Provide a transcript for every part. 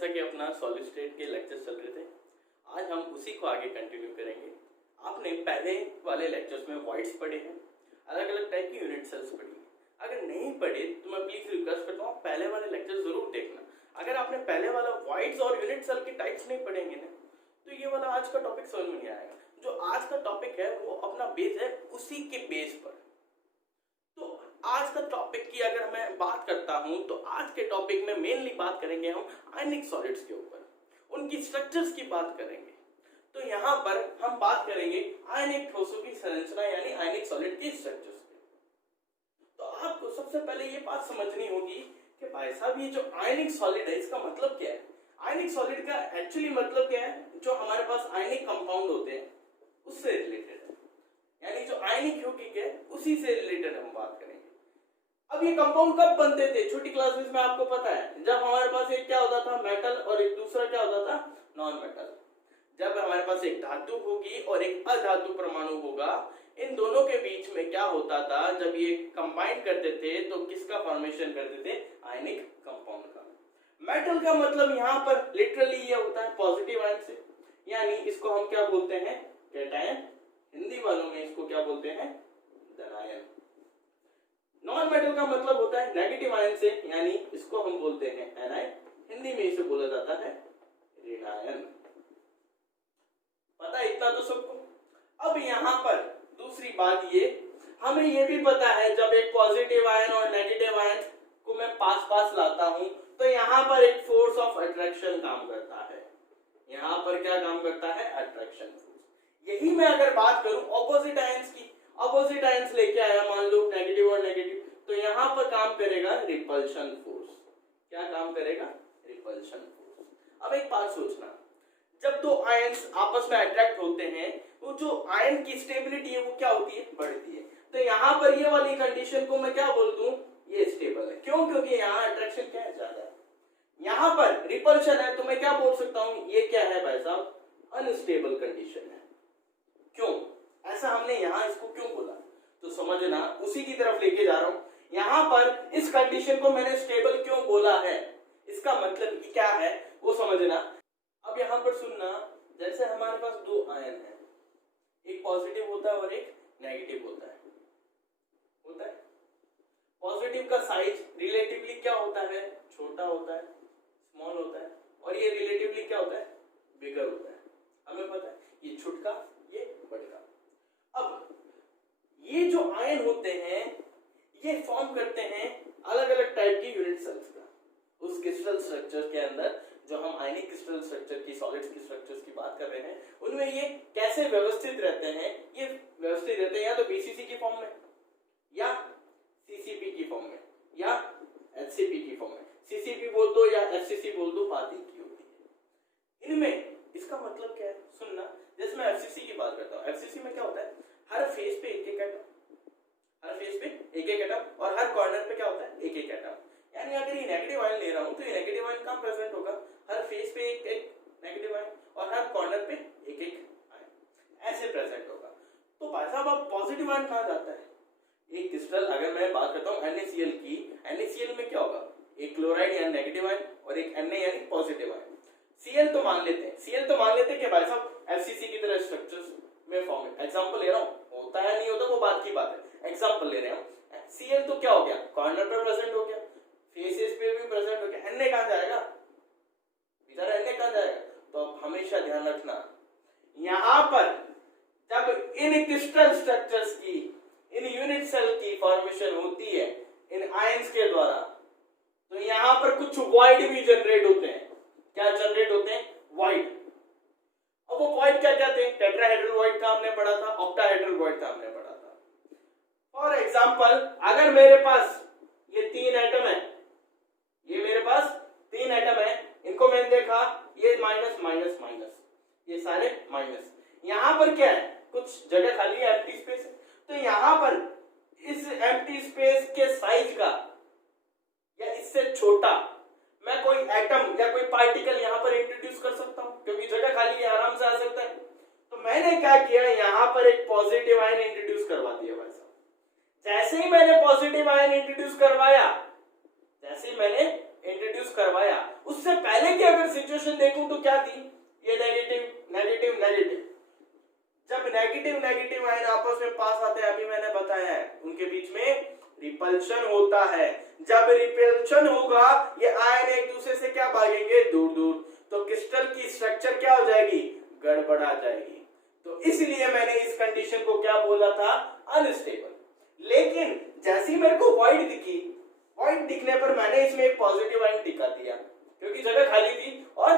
जैसा कि अपना सॉलिड स्टेट के लेक्चर चल रहे थे, आज हम उसी को आगे कंटिन्यू करेंगे। आपने पहले वाले लेक्चर्स में वॉइड्स पढ़े हैं, अलग अलग टाइप की यूनिट सेल्स पढ़ी हैं। अगर नहीं पढ़े तो मैं प्लीज रिक्वेस्ट करता हूँ पहले वाले लेक्चर जरूर देखना। अगर आपने पहले वाला वॉइड्स और यूनिट सेल के टाइप्स नहीं पढ़ेंगे ना, तो ये वाला आज का टॉपिक समझ में नहीं आएगा। जो आज का टॉपिक है वो अपना बेस है उसी के बेस पर। तो आज का टॉपिक की अगर मैं बात करता हूं तो आज के टॉपिक में मेनली बात करेंगे हम आयनिक सॉलिड्स के ऊपर, उनकी स्ट्रक्चर्स की बात करेंगे। तो यहाँ पर हम बात करेंगे आयनिक ठोसों की संरचना यानी आयनिक सॉलिड की स्ट्रक्चर्स पे। तो आपको सबसे पहले ये बात समझनी होगी कि भाई साहब ये जो आयनिक सॉलिड है इसका मतलब क्या है। आयनिक सॉलिड का एक्चुअली मतलब क्या है, जो हमारे पास आयनिक कंपाउंड होते हैं उससे रिलेटेड है, यानी जो आयनिक यौगिक है उसी से रिलेटेड हम बात करेंगे। अब ये कंपाउंड कब बनते थे, छोटी क्लासेस में आपको पता है, जब हमारे पास एक क्या होता था मेटल और एक दूसरा क्या होता था नॉन मेटल। जब हमारे पास एक धातु होगी और एक अधातु परमाणु होगा, इन दोनों के बीच में क्या होता था, जब ये कंबाइन करते थे तो किसका फॉर्मेशन करते थे, आयनिक कंपाउंड का। मेटल का मतलब यहाँ पर लिटरली ये होता है पॉजिटिव आयन से, यानी इसको हम क्या बोलते हैं कैटायन, हिंदी वालों में इसको क्या बोलते हैं धनायन। नॉन मेटल का मतलब होता है नेगेटिव आयन से, यानी इसको हम बोलते हैं एनायन, हिंदी में इसे बोला जाता है ऋणायन। पता इतना तो सबको। अब यहाँ पर दूसरी बात ये, हमें ये भी पता है जब एक पॉजिटिव आयन और नेगेटिव आयन को मैं पास पास लाता हूं तो यहाँ पर एक फोर्स ऑफ अट्रैक्शन काम करता है। यहाँ पर क्या काम करता है, अट्रैक्शन फोर्स। यही मैं अगर बात करूं ऑपोजिट आयंस की, ऑपोजिट आयंस लेके आया मान लो नेगेटिव और नेगेटिव, तो यहाँ पर काम करेगा रिपल्शन फोर्स। क्या काम करेगा, रिपल्शन फोर्स। अब एक बात सोचना, जब दो आयंस आपस में अट्रैक्ट होते हैं वो जो आयन की स्टेबिलिटी है वो क्या होती है, बढ़ती है। तो यहाँ पर ये वाली कंडीशन को मैं क्या बोल दूं, ये स्टेबल है। क्यों, क्योंकि यहाँ अट्रैक्शन क्या है, ज्यादा है। यहाँ पर रिपल्शन है तो मैं क्या बोल सकता हूँ, ये क्या है भाई साहब, अनस्टेबल कंडीशन है। क्यों ऐसा हमने यहाँ इसको क्यों बोला, तो समझना, उसी की तरफ लेके जा रहा हूँ। यहाँ पर इस कंडीशन को मैंने स्टेबल क्यों बोला है, इसका मतलब क्या है वो समझना। अब यहाँ पर सुनना, जैसे हमारे पास दो आयन है, एक पॉजिटिव होता है और एक नेगेटिव होता है। पॉजिटिव का साइज रिलेटिवली क्या होता है, छोटा होता है, स्मॉल होता है, और ये रिलेटिवली क्या होता है, बिगर होता है। हमें पता है ये छुटका ये बड़का। अब ये जो आयन होते हैं ये फॉर्म करते हैं अलग अलग टाइप की यूनिट सेल्स का। उस क्रिस्टल स्ट्रक्चर के अंदर जो हम आयनिक क्रिस्टल स्ट्रक्चर की, सॉलिड्स की स्ट्रक्चर्स की बात कर रहे हैं, उनमें ये कैसे व्यवस्थित रहते हैं, ये व्यवस्थित रहते हैं या तो बीसीसी की फॉर्म में या सीसीपी की फॉर्म में या एचसीपी की फॉर्म में। सीसीपी बोल दो या एफसीसी बोल दो, बात एक ही होती है। इनमें इसका मतलब क्या है, सुनना। जैसे मैं एफसीसी की बात करता हूँ, एफसीसी में क्या होता है, हर फेस पे एक एक एटम, हर फेस पे एक एक एटम, और हर कॉर्नर पे क्या होता है, एक एक एटम। यानी अगर ये नेगेटिव आयन ले रहा हूं तो ये नेगेटिव आयन कहां प्रेजेंट होगा, हर फेस पे एक एक नेगेटिव आयन और हर कॉर्नर पे एक एक आयन, ऐसे प्रेजेंट होगा। तो भाई साहब अब पॉजिटिव आयन कहां जाता है, एक क्रिस्टल अगर मैं बात करता हूं NaCl की, NaCl में क्या होगा, एक क्लोराइड यानी नेगेटिव आयन और एक Na यानी पॉजिटिव आयन। Cl तो मान लेते हैं, Cl तो मान लेते हैं कि भाई साहब FCC की तरह स्ट्रक्चर्स में फॉर्म है। एग्जांपल ले रहा हूं, होता है नहीं होता वो बात की बात है, एग्जांपल ले रहे हैं। Cl तो क्या हो गया, कॉर्नर पे प्रेजेंट हो गया, फेसेस पे भी प्रेजेंट हो गया, Na कहां जाएगा, बेचारा Na कहां जाएगा। तो अब हमेशा ध्यान रखना, यहां पर जब इन क्रिस्टल स्ट्रक्चर्स की, इन यूनिट सेल की फॉर्मेशन होती है इन आयंस के द्वारा, तो यहां पर कुछ वॉइड भी जनरेट होते हैं। क्या जनरेट होते हैं, वॉइड। अब वो वॉइड क्या कहते हैं, टेट्राहेड्रल वॉइड का हमने पढ़ा था, ऑक्टाहेड्रल वॉइड का हमने पढ़ा था। फॉर एग्जांपल अगर मेरे पास ये तीन एटम है, ये मेरे पास तीन एटम है, इनको मैंने देखा ये माइनस माइनस माइनस, ये सारे माइनस, यहां पर क्या है, कुछ जगह खाली है, एम्प्टी स्पेस है। तो यहां पर इस एम्प्टी स्पेस के साइज का या इससे छोटा मैं कोई एटम या कोई पार्टिकल यहां पर इंट्रोड्यूस कर सकता हूं, क्योंकि जगह खाली है, आराम से आ सकता है। तो मैंने क्या किया, यहां पर एक पॉजिटिव आयन इंट्रोड्यूस करवा दिया भाई साहब। जैसे ही मैंने पॉजिटिव आयन इंट्रोड्यूस करवाया, जैसे ही मैंने इंट्रोड्यूस करवाया, उससे पहले की अगर सिचुएशन देखूं तो क्या थी, ये नेगेटिव नेगेटिव नेगेटिव। जब नेगेटिव नेगेटिव आयन आपस में पास आते हैं, अभी मैंने बताया है, उनके बीच में रिपल्शन होता है। जब रिपल्शन होगा ये आयन एक दूसरे से क्या भागेंगे, दूर दूर, तो क्रिस्टल की स्ट्रक्चर क्या हो जाएगी, गड़बड़ा जाएगी। तो इसलिए मैंने इस कंडीशन को क्या बोला था, अनस्टेबल। लेकिन जैसे ही मेरे को वॉइड दिखी, वॉइड दिखने पर मैंने इसमें एक पॉजिटिव आयन टिका दिया, क्योंकि जगह खाली थी और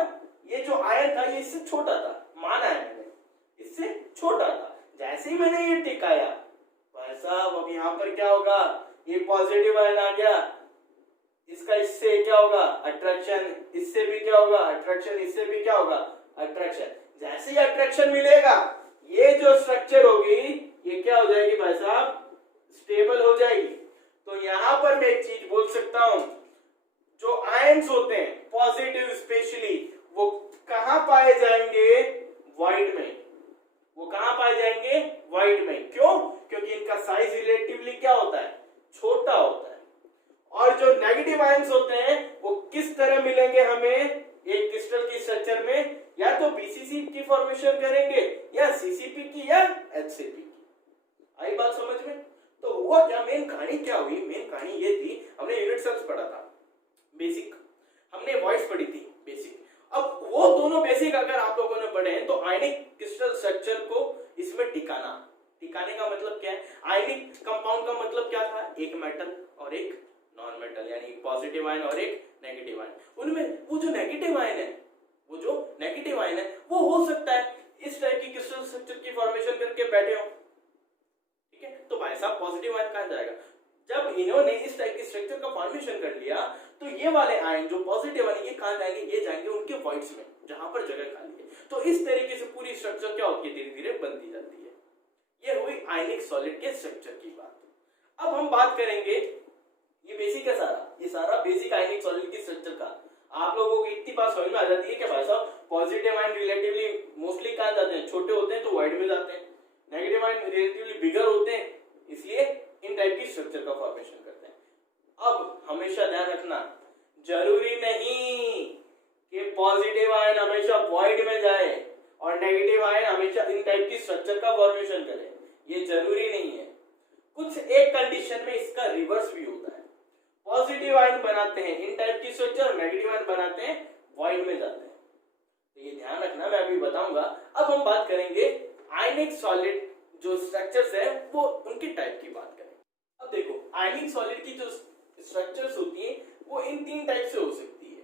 ये जो आयन था ये इससे छोटा था, माना है मैंने, इससे छोटा था। जैसे ही मैंने ये टिकाया, भाई साहब अब यहां पर क्या होगा, ये पॉजिटिव आयन आ गया, इसका इससे क्या होगा, अट्रैक्शन, इससे भी क्या होगा, अट्रैक्शन, इससे भी क्या होगा, अट्रैक्शन। जैसे ही अट्रैक्शन मिलेगा, ये जो स्ट्रक्चर होगी ये क्या हो जाएगी भाई साहब, स्टेबल हो जाएगी। तो यहां पर मैं एक चीज बोल सकता हूं, जो आयंस होते हैं पॉजिटिव स्पेशली, वो कहां पाए जाएंगे, वॉइड में। वो कहां पाए जाएंगे, वॉइड में। क्यों, क्योंकि इनका साइज रिलेटिवली क्या होता है, छोटा होता है। और जो नेगेटिव आयंस होते हैं वो किस तरह मिलेंगे हमें, एक क्रिस्टल की स्ट्रक्चर में, या तो बीसीसी की फॉर्मेशन करेंगे या सीसीपी की या एचसीपी की। आई बात समझ में। तो हुआ क्या, मेन कहानी क्या हुई, मेन कहानी ये थी, हमने यूनिट सेल्स पढ़ा था बेसिक, हमने वॉइड्स पढ़ी थी बेसिक। अब वो दोनों बेसिक अगर आप लोगों ने पढ़े हैं, तो आयनिक क्रिस्टल स्ट्रक्चर को इसमें टिकाना, टिकाने का मतलब क्या है, आयनिक कंपाउंड का मतलब क्या था, एक मेटल और एक नॉन मेटल, यानी एक पॉजिटिव आयन और एक नेगेटिव आयन। उनमें वो जो नेगेटिव आयन है, वो जो नेगेटिव आयन है वो हो सकता है इस टाइप की क्रिस्टल स्ट्रक्चर की फॉर्मेशन करके बैठे हो, ठीक है। तो भाई साहब पॉजिटिव आयन कहां जाएगा, जब इन्होंने इस टाइप की स्ट्रक्चर का फॉर्मेशन कर लिया, तो ये वाले आयन जो पॉजिटिव आयन ये कहां जाएंगे, ये जाएंगे उनके वॉइड्स में, जहां पर जगह खाली है। तो इस तरीके से पूरी स्ट्रक्चर क्या होती है, धीरे धीरे बनती जाती है। ये हुई आयनिक सॉलिड के स्ट्रक्चर की बात। अब हम बात करेंगे, ये बेसिक है सारा, ये सारा बेसिक आयनिक सॉलिड की स्ट्रक्चर का। आप लोगों को इतनी बात समझ में आ जाती है कि भाई साहब पॉजिटिव आयन रिलेटिवली मोस्टली कहां जाते हैं, छोटे होते हैं तो वॉइड में जाते हैं, नेगेटिव आयन रिलेटिवली बिगर होते हैं, इसलिए इन टाइप की स्ट्रक्चर का फॉर्मेशन करते हैं। अब हमेशा ध्यान रखना, जरूरी नहीं कि पॉजिटिव आयन हमेशा वॉइड में जाए और नेगेटिव आयन हमेशा इन टाइप की स्ट्रक्चर का फॉर्मेशन करे, ये जरूरी नहीं है। कुछ एक कंडीशन में इसका रिवर्स भी होता है, पॉजिटिव आयन बनाते हैं इन टाइप की स्ट्रक्चर, नेगेटिव आयन बनाते हैं वॉइड में जाते हैं। तो ये ध्यान रखना, मैं अभी बताऊंगा। अब हम बात करेंगे आयनिक सॉलिड जो स्ट्रक्चर्स है वो उनकी टाइप की बात करें। अब देखो आयनिक सॉलिड की जो स्ट्रक्चर्स होती है वो इन तीन टाइप से हो सकती है।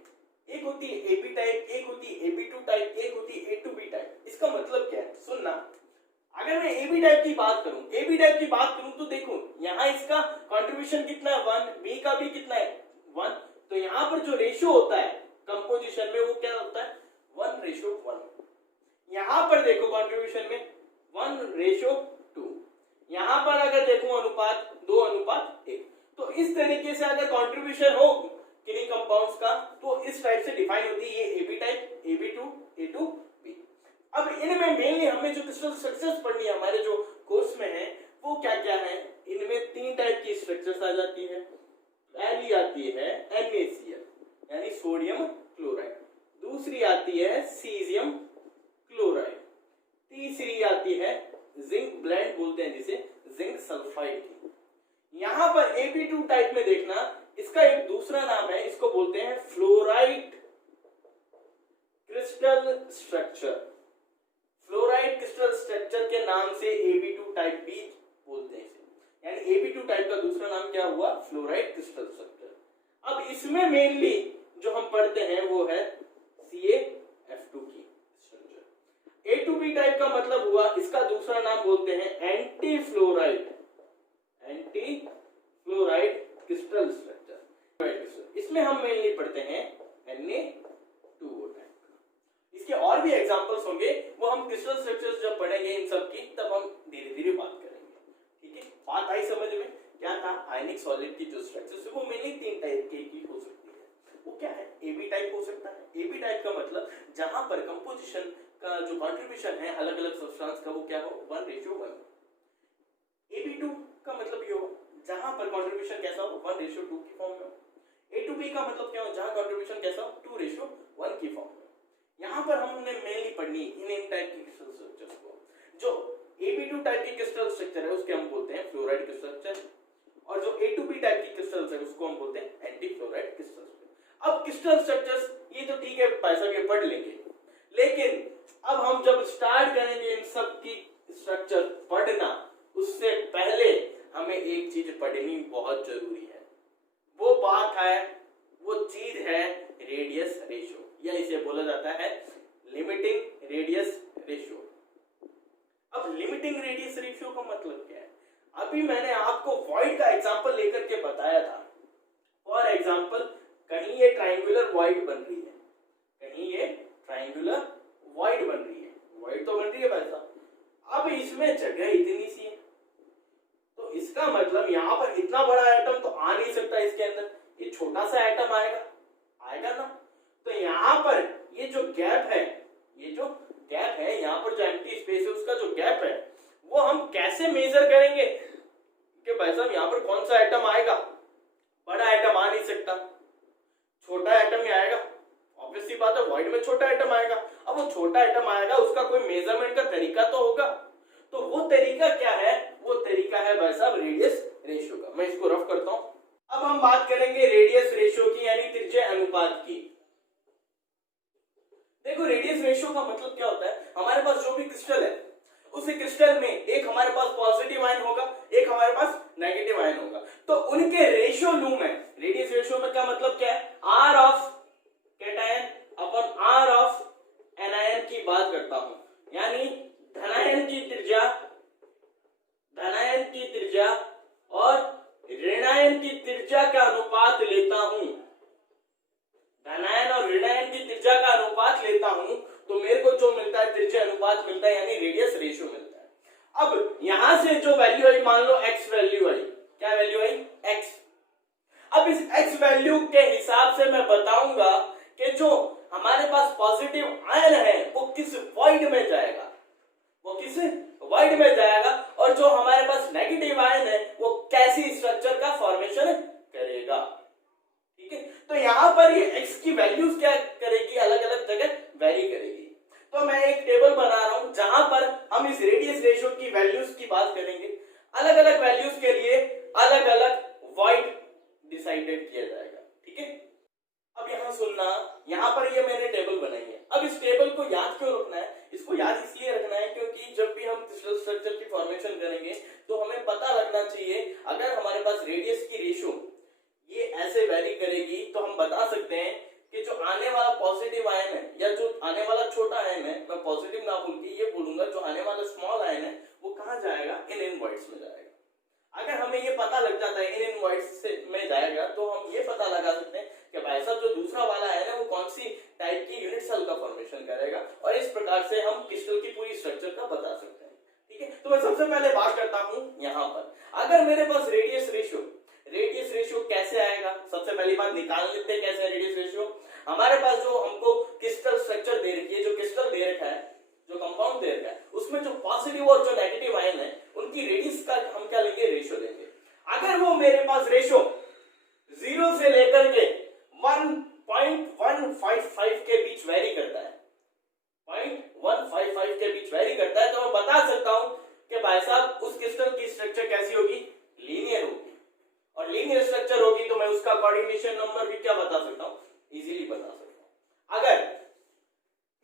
एक होती है एबी टाइप, एक होती है AB2 टाइप, एक होती है A2B टाइप। इसका मतलब क्या है, सुनना, अगर मैं AB टाइप की बात करूं, AB टाइप की बात करूं तो देखो यहां इसका कंट्रीब्यूशन कितना है 1, B का भी कितना है 1, तो यहां पर जो रेशियो होता है कंपोजिशन में वो क्या होता है 1:1। यहां पर देखो कंट्रीब्यूशन में 1:2, यहां पर अगर देखो अनुपात 2:1। तो इस तरीके से अगर कंट्रीब्यूशन हो किन्हीं कंपाउंड्स का तो इस टाइप से डिफाइन होती है ये AB टाइप, AB2, A2B। अब इनमें मेनली हमें जो क्रिस्टल स्ट्रक्चर्स पढ़नी है हमारे जो कोर्स में है वो क्या क्या है, इनमें तीन टाइप की स्ट्रक्चर्स आ जाती है। पहली आती है NaCl यानी सोडियम क्लोराइड, दूसरी आती है सीजियम क्लोराइड, तीसरी आती है जिंक ब्लेंड बोलते हैं जिसे, जिंक सल्फाइड की। यहां पर AB2 टाइप में देखना, इसका एक दूसरा नाम है, इसको बोलते हैं fluoride crystal structure. Fluoride crystal structure के नाम से AB2 टाइप भी बोलते हैं इसे, यानी AB2 टाइप का दूसरा नाम क्या हुआ, फ्लोराइड क्रिस्टल स्ट्रक्चर। अब इसमें मेनली जो हम पढ़ते हैं वो है CaF2 की स्ट्रक्चर। A2B टाइप का मतलब हुआ, इसका दूसरा नाम बोलते हैं एंटी फ्लोराइड क्रिस्टल स्ट्रक्चर। इसमें हम मेनली पढ़ते हैं Na2O टाइप का। इसके और भी एग्जांपल्स होंगे, वो हम क्रिस्टल स्ट्रक्चर्स जब पढ़ेंगे इन सब की तब हम धीरे धीरे बात करेंगे, ठीक है। बात आई समझ में, क्या था आयनिक सॉलिड की जो स्ट्रक्चर्स है वो मेनली तीन टाइप की हो सकती है। वो क्या है, AB टाइप हो सकता है। AB टाइप का मतलब जहां पर कंपोजिशन का जो कंट्रीब्यूशन है अलग अलग सब्सटेंस का वो क्या हो 1:1। AB2 का मतलब ये हो जहां पर कंट्रीब्यूशन कैसा हो 1:2 की फॉर्म में हो। A to B का मतलब क्या हो, जहां कंट्रीब्यूशन कैसा हो, 2:1 की फॉर्म में। यहाँ पर हमने मेनली पढ़नी इन टाइप की क्रिस्टल स्ट्रक्चर्स को। जो AB2 टाइप की क्रिस्टल स्ट्रक्चर है उसके हम बोलते हैं फ्लोराइड क्रिस्टल स्ट्रक्चर, और जो A2B टाइप की क्रिस्टल्स है उसको हम बोलते हैं एंटी फ्लोराइड क्रिस्टल स्ट्रक्चर। अब क्रिस्टल स्ट्रक्चर्स ये तो ठीक है, पैसा के पढ़ लेंगे, लेकिन अब हम जब स्टार्ट करेंगे इन सब की स्ट्रक्चर पढ़ना, उससे पहले हमें एक चीज पढ़नी बहुत जरूरी है। वो बात है, वो चीज है रेडियस रेशियो, या इसे बोला जाता है लिमिटिंग रेडियस रेशियो। अब लिमिटिंग रेडियस रेशियो का मतलब क्या है? अभी मैंने आपको वॉइड का एग्जांपल लेकर के बताया था। फॉर एग्जांपल, कहीं ये ट्रायंगुलर वॉइड बन रही है, कहीं ये ट्रायंगुलर वॉइड बन रही है, वॉइड तो बन रही है भाई साहब। अब इसमें जगह इतनी सी है, तो इसका मतलब यहाँ पर इतना बड़ा एटम तो आ नहीं सकता इसके अंदर, ये छोटा सा एटम आएगा, आएगा ना। तो यहाँ पर ये जो गैप है, ये जो गैप है, यहाँ पर जो एम्प्टी स्पेस है उसका जो गैप है, वो हम कैसे मेजर करेंगे कि भाई साहब यहाँ पर कौन सा एटम आएगा? बड़ा एटम आ नहीं सकता, छोटा एटम ही आएगा। ऑब्वियस सी बात है, वॉइड में छोटा एटम आएगा। अब वो छोटा एटम आएगा, उसका कोई मेजरमेंट का तरीका तो होगा, तो वो तरीका क्या है? वो तरीका है भाई साहब रेडियस रेशियो का। मैं इसको रफ करता हूं। अब हम बात करेंगे रेडियस रेशियो की, यानी त्रिज्या अनुपात की। देखो रेडियस रेशियो का मतलब क्या होता है, हमारे पास जो भी क्रिस्टल है उस क्रिस्टल में एक हमारे पास पॉजिटिव आयन होगा, एक हमारे पास नेगेटिव आयन होगा, तो उनके रेशियो लूं मैं। रेडियस रेशियो में क्या मतलब क्या है? R of cation upon R of anion की बात करता हूं, यानी धनायन की त्रिज्या और ऋणायन की त्रिज्या का अनुपात लेता हूं। धनायन और ऋणायन की त्रिज्या का अनुपात लेता हूं तो मेरे को जो मिलता है त्रिज्या अनुपात मिलता है, यानी रेडियस रेशियो मिलता है। अब यहां से जो वैल्यू आई, मान लो x वैल्यू आई, क्या वैल्यू आई? x। अब इस x वैल्यू के हिसाब से मैं बताऊंगा कि जो हमारे पास पॉजिटिव आयन है वो किस वॉइड में जाएगा, वो किस वॉइड में जाएगा, और जो हमारे पास नेगेटिव आयन है वो कैसी स्ट्रक्चर का फॉर्मेशन करेगा। ठीक है, तो यहां पर ये x की वैल्यूज क्या करेगी, अलग अलग जगह वेरी करेगी। तो मैं एक टेबल बना रहा हूं जहां पर हम इस रेडियस रेशियो की वैल्यूज की बात करेंगे। अलग अलग वैल्यूज के लिए अलग अलग वॉइड डिसाइडेड किया जाएगा। ठीक है, अब यहां सुनना, यहां पर ये मैंने टेबल बनाई है। अब इस टेबल को याद क्यों रखना है? इसको याद इसलिए रखना है क्योंकि जब भी हम क्रिस्टल स्ट्रक्चर की फॉर्मेशन करेंगे तो हमें पता लगना चाहिए, अगर हमारे पास रेडियस की रेशियो ये ऐसे वैरी करेगी तो हम बता सकते हैं कि जो आने वाला पॉजिटिव आयन है या जो आने वाला छोटा आयन है, मैं पॉजिटिव ना बोल के ये बोलूंगा, जो आने वाला स्मॉल आयन है वो कहां जाएगा? इन वॉइड्स में जाएगा। अगर हमें ये पता लग जाता है इन वॉइड्स में जाएगा तो हम ये पता लगा सकते हैं कि भाई साहब जो दूसरा वाला आयन है वो कौन सी टाइप की यूनिट सेल का फॉर्मेशन करेगा, और इस प्रकार से हम क्रिस्टल की पूरी स्ट्रक्चर का बता सकते हैं। ठीक है, तो मैं सबसे पहले बात करता हूं यहां पर, अगर मेरे पास रेडियस रेशियो कैसे आएगा? सबसे पहली बात निकाल लेते हैं कैसे रेडियस रेशियो। हमारे पास जो हमको क्रिस्टल स्ट्रक्चर दे रखी है, जो क्रिस्टल दे रखा है, जो कंपाउंड दे रखा है, उसमें जो पॉजिटिव और जो नेगेटिव आयन है उनकी रेडियस का हम क्या लेंगे? रेशियो लेंगे। अगर वो मेरे पास रेशियो 0 से लेकर के 1.155 के बीच वेरी करता है, 0.155 के बीच वेरी करता है, तो मैं बता सकता हूं कि भाई साहब उस क्रिस्टल की स्ट्रक्चर कैसी होगी? लीनियर होगी। और लीनियर स्ट्रक्चर होगी तो मैं उसका कोऑर्डिनेशन नंबर भी क्या बता सकता हूं? इजीली बता सकता हूं। अगर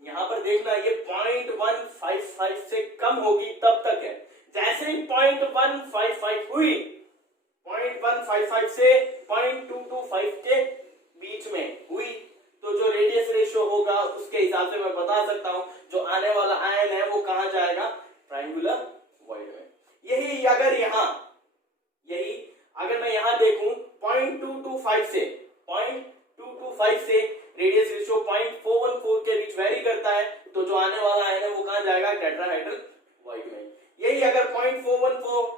यहां पर देखना ये 0.155 से कम होगी तब तक है, जैसे ही 0.155 हुई, 0.155 से 0.225 के बीच में हुई, तो जो रेडियस रेशियो होगा उसके हिसाब से मैं बता सकता हूं जो आने वाला आयन है वो कहां जाएगा? ट्रायंगुलर वॉइड में। अगर मैं यहां देखूं 0.225 से रेडियस रेशियो 0.414 के बीच वेरी करता है, तो जो आने वाला आयन है वो कहां जाएगा? टेट्राहेड्रल वॉइड में। यही अगर 0.414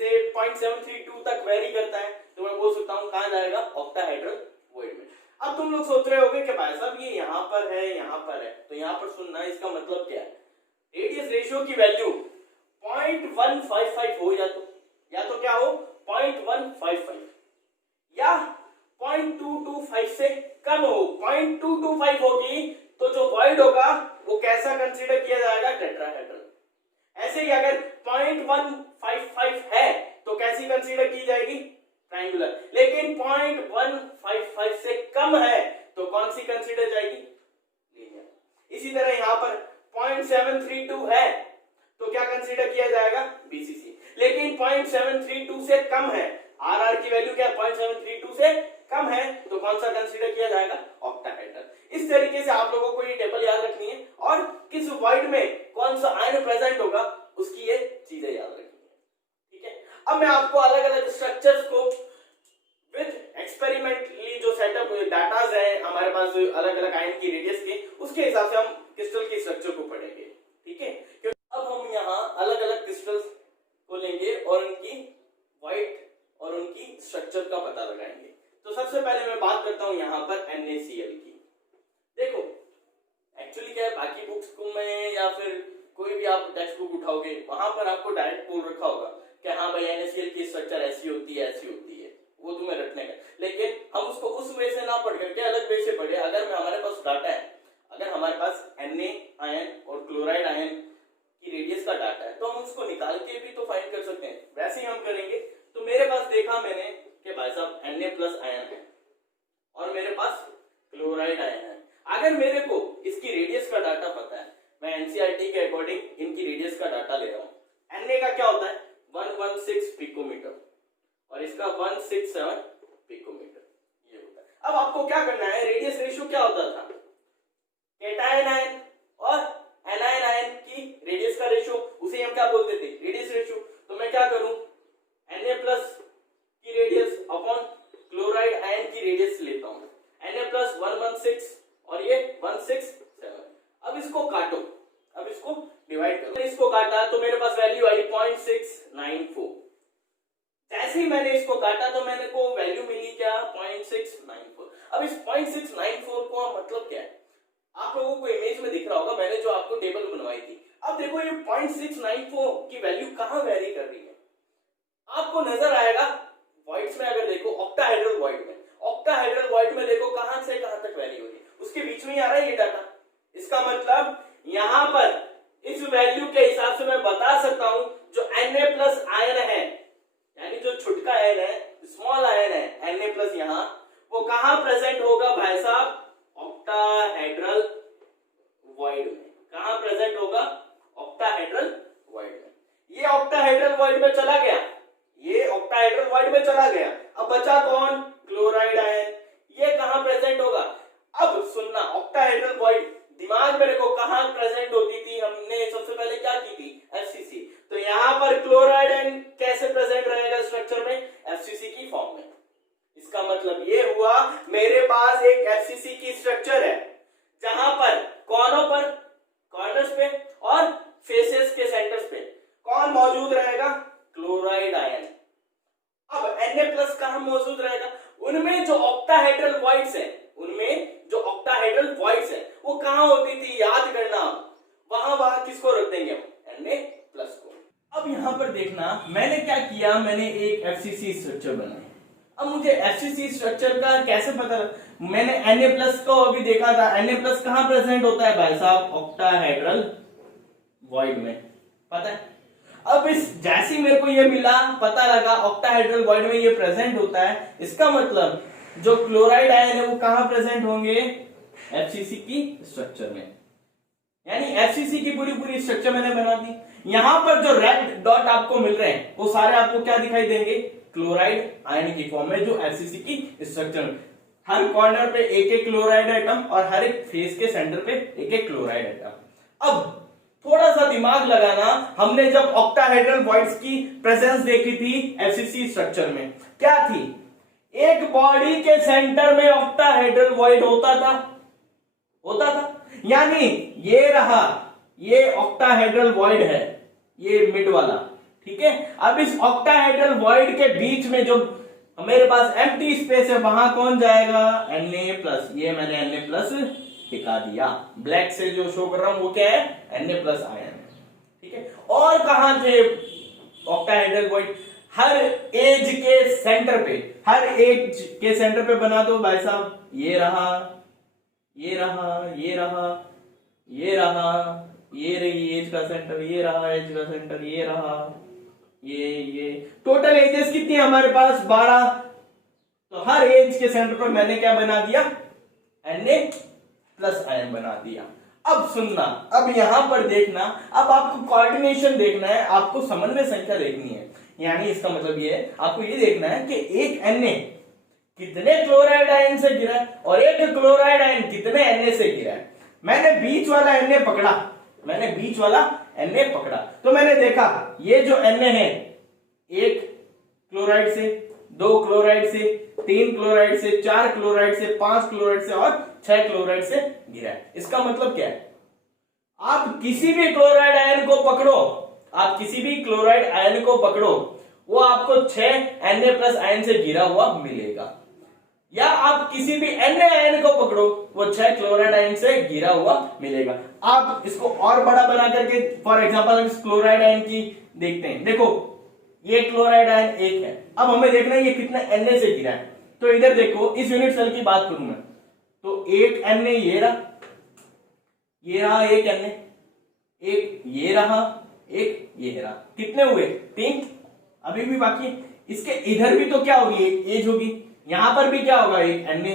से 0.732 तक वेरी करता है तो मैं बोल सकता हूं कहां जाएगा? ऑक्टाहेड्रल वॉइड में। अब तुम लोग सोच रहे होगे कि भाई साहब ये यहां पर है, यहां पर है, तो यहां पर सुनना, इसका मतलब क्या है? रेडियस रेशियो की वैल्यू 0.155 हो, या तो क्या हो? 0.155, या 0.225 से कम हो, 0.225 होगी तो जो वॉइड होगा वो कैसा कंसीडर किया जाएगा, टेट्राहेड्रल। ऐसे ही अगर 0.155 है तो कैसी कंसीडर की जाएगी, ट्रायंगुलर। लेकिन 0.155 से कम है तो कौन सी कंसीडर जाएगी, लीनियर। इसी तरह यहां पर 0.732 है तो क्या कंसीडर किया जाएगा, बीसीसी। लेकिन 0.732 से कम है, आरआर की वैल्यू क्या है, 0.732 से कम है तो कौन सा कंसीडर किया जाएगा, ऑक्टाहेड्रल। इस तरीके से आप लोगों को ये टेबल याद रखनी है और किस वॉइड में कौन सा आयन प्रेजेंट होगा उसकी ये चीजें याद रखनी है। ठीक है, अब मैं आपको अलग अलग स्ट्रक्चर्स को विद एक्सपेरिमेंटली जो सेटअप डाटाज है हमारे पास अलग अलग आयन की रेडियस के, उसके हिसाब से हम क्रिस्टल की स्ट्रक्चर को पढ़ेंगे। ठीक है, क्योंकि अब हम यहाँ अलग अलग क्रिस्टल्स को लेंगे और उनकी वाइट और उनकी स्ट्रक्चर का पता लगाएंगे। तो सबसे पहले मैं बात करता हूं यहाँ पर NaCl की। देखो एक्चुअली क्या है, बाकी बुक्स को मैं या फिर कोई भी आप टेक्स्ट बुक उठाओगे वहां पर आपको डायरेक्ट बोल रखा होगा कि हाँ भाई NaCl की स्ट्रक्चर ऐसी होती है ऐसी होती है, वो तुम्हें रटने का। लेकिन हम उसको उस वे से ना पढ़ करके अलग वे से पढ़े। अगर हमारे पास डाटा है, अगर हमारे पास Na आयन और क्लोराइड आयन की रेडियस का डाटा है तो हम उसको निकाल के भी तो फाइंड कर सकते हैं, वैसे ही हम करेंगे। तो मेरे पास देखा मैंने कि भाई साहब Na+ आयन है और मेरे पास क्लोराइड आयन है। अगर मेरे को इसकी रेडियस का डाटा पता है, मैं एनसीईआरटी के अकॉर्डिंग इनकी रेडियस का डाटा ले रहा हूं। Na का क्या होता है 116 पिकोमीटर और इसका 167 पिकोमीटर ये होता है। अब आपको क्या करना है, रेडियस रेशियो क्या होता था, कैटायन आयन और एनायन आयन की रेडियस का रेशियो, उसे हम क्या बोलते थे, रेडियस रेशियो। तो मैं क्या करूं, Na+ की रेडियस अपॉन क्लोराइड आयन की रेडियस लेता हूं। Na+ 116 और ये 167। अब इसको काटो, अब इसको डिवाइड करो। इसको काटा तो मेरे पास वैल्यू आई 0.694। जैसे ही मैंने इसको काटा तो मैंने को वैल्यू मिली क्या, 0.694। अब इस 0.694 को मतलब क्या है, आप लोगों को इमेज में दिख रहा होगा, मैंने जो आपको टेबल बनवाई थी। अब देखो ये 0.694 की वैल्यू कहां वेरी कर रही है, आपको नजर आएगा वॉइड्स में। अगर देखो ऑक्टाहेड्रल वॉइड में, ऑक्टाहेड्रल वॉइड में देखो कहां से कहां तक वैरी हो रही है, उसके बीच में ही आ रहा है ये डाटा। इसका मतलब यहां पर इस वैल्यू के हिसाब से मैं बता सकता हूं जो Na+ आयन है, यानी जो छुटका आयन है, स्मॉल आयन है Na+ यहां, वो कहां प्रेजेंट होगा भाई साहब, ऑक्टाहेड्रल वॉइड में। कहां प्रेजेंट होगा, ऑक्टाहेड्रल वॉइड में। ये ऑक्टाहेड्रल वॉइड में चला गया, ये ऑक्टाहेड्रल वॉइड में चला गया। अब बचा कौन, क्लोराइड आयन। ये कहां प्रेजेंट होगा, अब सुनना, ऑक्टाहेड्रल वॉइड दिमाग में देखो कहां प्रेजेंट होती थी, हमने सबसे पहले क्या की थी, FCC। तो यहां पर क्लोराइड आयन कैसे प्रेजेंट रहेगा स्ट्रक्चर में, FCC की फॉर्म में। इसका मतलब ये हुआ मेरे पास एक FCC की स्ट्रक्चर है जहां पर कोनों पर, कॉर्नर्स पे और फेसेस के सेंटर्स पे कौन मौजूद रहेगा, क्लोराइड आयन। अब Na+ कहां मौजूद रहेगा, उनमें जो ऑक्टाहेड्रल वॉइड्स है, उनमें जो ऑक्टाहेड्रल वॉइड्स है वो कहां होती थी, याद करना, वहां किसको रख देंगे हम, Na+ को। अब यहां पर देखना मैंने क्या किया, मैंने एक FCC स्ट्रक्चर बनाई। अब मुझे FCC स्ट्रक्चर का कैसे पता, मैंने Na+ को अभी देखा था, Na+ कहां प्रेजेंट होता है भाई साहब, ऑक्टाहेड्रल वॉइड में, पता है। अब इस जैसे मेरे को ये मिला, पता लगा ऑक्टाहेड्रल वॉइड में ये प्रेजेंट होता है, इसका मतलब जो क्लोराइड आयन है वो कहां प्रेजेंट होंगे, FCC की स्ट्रक्चर में। यानी FCC की पूरी स्ट्रक्चर मैंने बना दी। यहां पर जो रेड डॉट आपको मिल रहे हैं वो सारे आपको क्या दिखाई देंगे, क्लोराइड आयन की फॉर्म में, जो FCC की स्ट्रक्चर में हर कॉर्नर पे एक एक क्लोराइड एटम और हर एक फेस के सेंटर पे एक एक क्लोराइड एटम। अब थोड़ा सा दिमाग लगाना, हमने जब ऑक्टाहेड्रल वॉइड्स की प्रेजेंस देखी थी FCC स्ट्रक्चर में, क्या थी, एक बॉडी के सेंटर में ऑक्टाहेड्रल वॉइड होता था। यानी ये रहा, ये ऑक्टाहेड्रल वॉइड है, ये मिड वाला, ठीक है। अब इस ऑक्टाहेड्रल वॉइड के बीच में जो मेरे पास एम्प्टी स्पेस है वहां कौन जाएगा, Na+। ये मैंने Na+ दिखा दिया, ब्लैक से जो शो कर रहा हूं वो क्या है, Na+ आयन है, ठीक है। और कहां थे ऑक्टाहेड्रल वॉइड, हर एज के सेंटर पे, हर एज के सेंटर पे बना दो भाई साहब। ये रहा, ये रहा, ये रहा, ये रहा, ये रही एज का सेंटर, ये रहा एज का सेंटर, ये रहा, ये टोटल एजेस कितनी है हमारे पास? 12। तो हर एज के सेंटर पर मैंने क्या बना दिया? Na+Ion बना दिया। अब सुनना, अब यहां पर देखना, अब आपको कोऑर्डिनेशन देखना है, आपको समन्वय संख्या देखनी है। यानी इसका मतलब ये है, आपको ये देखना है कि एक Na कितने क्लोराइड आयन से गिरा है और एक क्लोराइड आयन कितने Na से गिरा है। मैंने बीच वाला Na पकड़ा, मैंने बीच वाला Na पकड़ा, तो मैंने देखा ये जो Na है, एक क्लोराइड से, 2 क्लोराइड से, 3 क्लोराइड से, 4 क्लोराइड से, 5 क्लोराइड से और 6 क्लोराइड से गिरा है। इसका मतलब क्या है? आप किसी भी क्लोराइड आयन को पकड़ो, आप किसी भी क्लोराइड आयन को पकड़ो, वो आपको 6 Na+Ion से गिरा हुआ मिलेगा। या आप किसी भी Na आयन को पकड़ो, वो 6 क्लोराइड आयन से गिरा हुआ मिलेगा। आप इसको और बड़ा बना करके, फॉर एग्जांपल इस क्लोराइड आयन की देखते हैं। देखो ये क्लोराइड आयन एक है, अब हमें देखना है ये कितना Na से गिरा है। तो इधर देखो, इस यूनिट सेल की बात करूं मैं, तो एक Na ये रहा, ये रहा एक Na, एक ये रहा, एक ये रहा, कितने हुए? 3। अभी भी बाकी, इसके इधर भी तो क्या होगी? एक एज होगी, यहां पर भी क्या होगा? एक Na,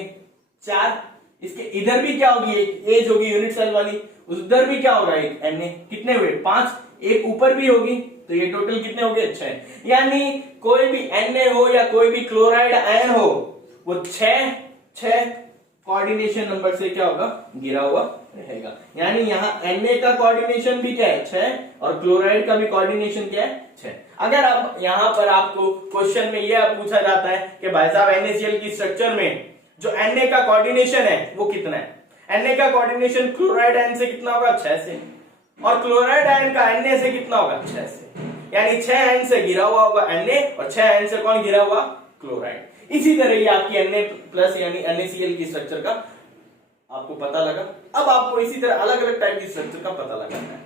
4। इसके इधर भी क्या होगी? एक एज होगी यूनिट सेल वाली, उधर भी क्या होगा? एक Na, कितने हुए? 5। एक ऊपर भी होगी, तो ये टोटल कितने हो गए? 6। यानी कोई भी Na हो या कोई भी क्लोराइड आयन हो, वो 6 कोऑर्डिनेशन नंबर से क्या होगा? गिरा हुआ रहेगा। यानी यहाँ Na का कोऑर्डिनेशन भी क्या है? 6, और क्लोराइड का भी कोऑर्डिनेशन क्या है? 6। अगर अब यहाँ पर आपको क्वेश्चन में यह पूछा जाता है कि भाई साहब NaCl की स्ट्रक्चर में जो Na का कोऑर्डिनेशन है वो कितना है? Na का कोऑर्डिनेशन क्लोराइड आयन से कितना होगा? 6 से, और क्लोराइड आयन का Na से कितना होगा? 6 से। यानी 6 आयन से गिरा हुआ होगा Na, और 6 आयन से कौन गिरा हुआ? क्लोराइड। इसी तरह ये आपकी Na+ यानी NaCl की स्ट्रक्चर का आपको पता लगा। अब आपको इसी तरह अलग अलग टाइप की स्ट्रक्चर का पता लगाना है।